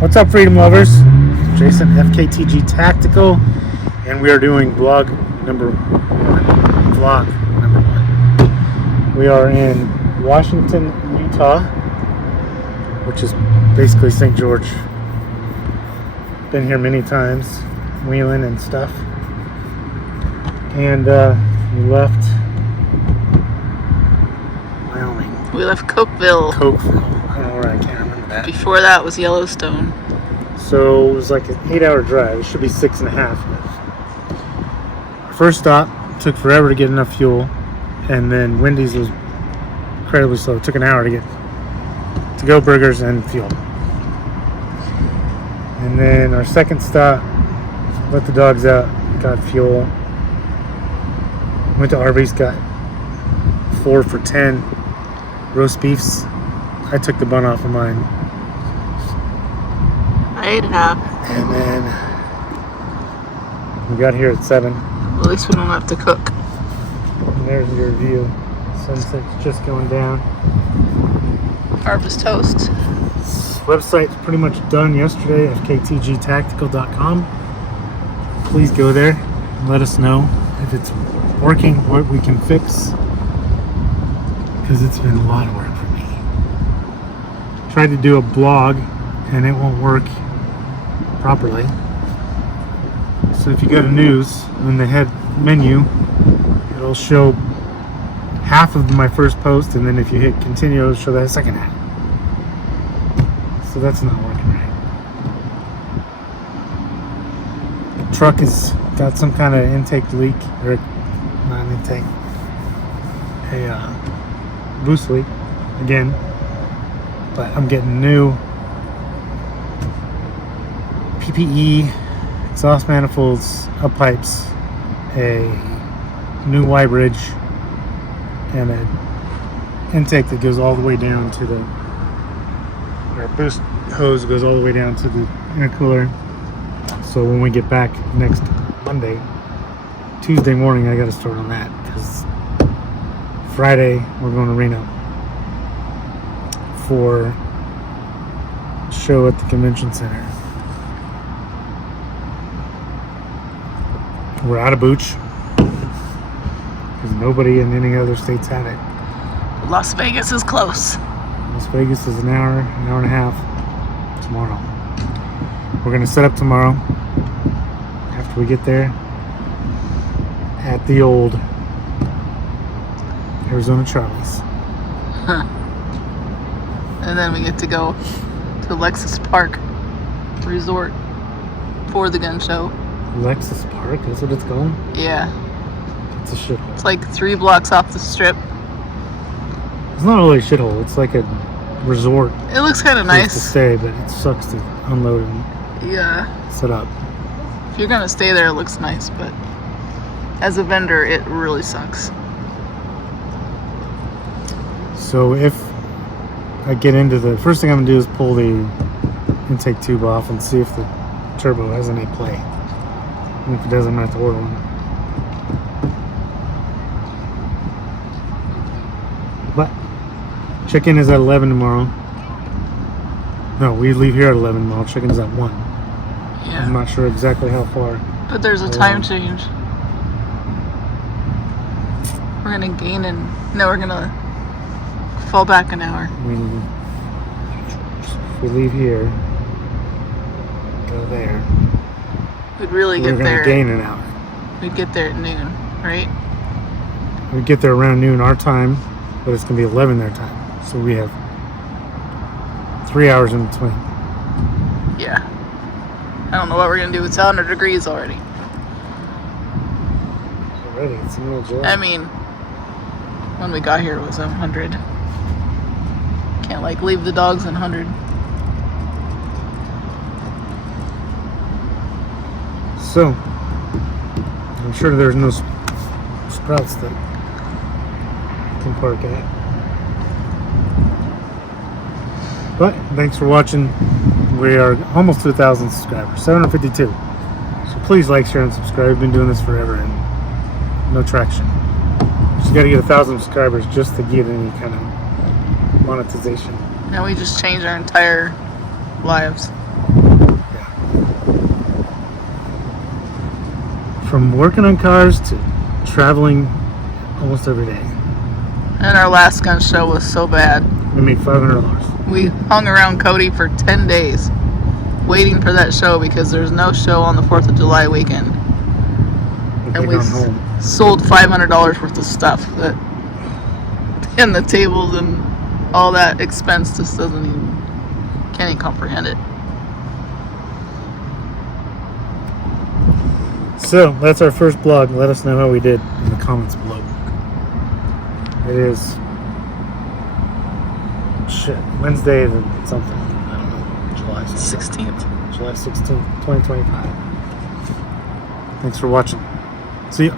What's up, freedom lovers? Jason, FKTG Tactical, and we are doing vlog number one. We are in Washington, Utah, which is basically St. George. Been here many times, wheeling and stuff. And we left Wyoming. We left Cokeville. I don't know where, I can't remember that. Before that was Yellowstone. So it was like an 8-hour drive. It should be 6.5. Our first stop took forever to get enough fuel, and then Wendy's was incredibly slow. It took an hour to get to-go burgers and fuel. And then our second stop, let the dogs out, got fuel. Went to Arby's, got 4 for $10 roast beefs. I took the bun off of mine. I ate half. And then we got here at 7. At least we don't have to cook. And there's your view. Sunset's just going down. Harvest toast. This website's pretty much done yesterday, fktgtactical.com. Please go there and let us know if it's working, what we can fix, because it's been a lot of work for me. Tried to do a blog and it won't work properly. So if you go to news, in the head menu, it'll show half of my first post, and then if you hit continue, it'll show that second half. So that's not working right. The truck has got some kind of intake leak, or not an intake, a boost leak again. But I'm getting new PPE, exhaust manifolds, up pipes, a new Y bridge, and an intake that goes all the way down to the, our boost hose goes all the way down to the intercooler. So when we get back next Monday, Tuesday morning, I got to start on that, because Friday we're going to Reno for a show at the convention center. We're out of Booch because nobody in any other states had it. Las Vegas is close. Las Vegas is an hour and a half tomorrow. We're going to set up tomorrow after we get there at the old Arizona Charlie's. Huh. And then we get to go to Lexus Park Resort for the gun show. Lexus Park, that's what it's called? Yeah. It's a shithole. It's like 3 blocks off the strip. It's not really a shithole, it's like a resort. It looks kind of place nice to stay, but it sucks to unload and Yeah. set up. If you're gonna stay there, it looks nice, but as a vendor, it really sucks. So if I get into the first thing I'm gonna do is pull the intake tube off and see if the turbo has any play. And if it does, I'm gonna have to order one. But check-in is at 11 tomorrow. No, we leave here at 11 tomorrow. Check-in is at 1. Yeah. I'm not sure exactly how far. But there's a time change. We're gonna gain we're gonna fall back an hour. I mean, if we leave here, go there, We'd really we're get gonna there. gain an hour. We'd get there at noon, right? We get there around noon our time, but it's gonna be 11 their time. So we have 3 hours in between. Yeah. I don't know what we're gonna do. It's 100 degrees already. Already, it's the middle of July. I mean, when we got here it was 100. Can't like leave the dogs in 100. So, I'm sure there's no Sprouts that can park at. But thanks for watching. We are almost to 1,000 subscribers, 752. So please like, share, and subscribe. We've been doing this forever and no traction. You got to get 1,000 subscribers just to get any kind of monetization. Now we just changed our entire lives. from working on cars to traveling almost every day. And our last gun show was so bad. We made $500. We hung around Cody for 10 days waiting for that show because there's no show on the 4th of July weekend. And we sold $500 worth of stuff. And the tables and all that expense just can't even comprehend it. So that's our first blog. Let us know how we did in the comments below. It is Wednesday the something. I don't know. July 16th. July 16th, 2025. Thanks for watching. See ya.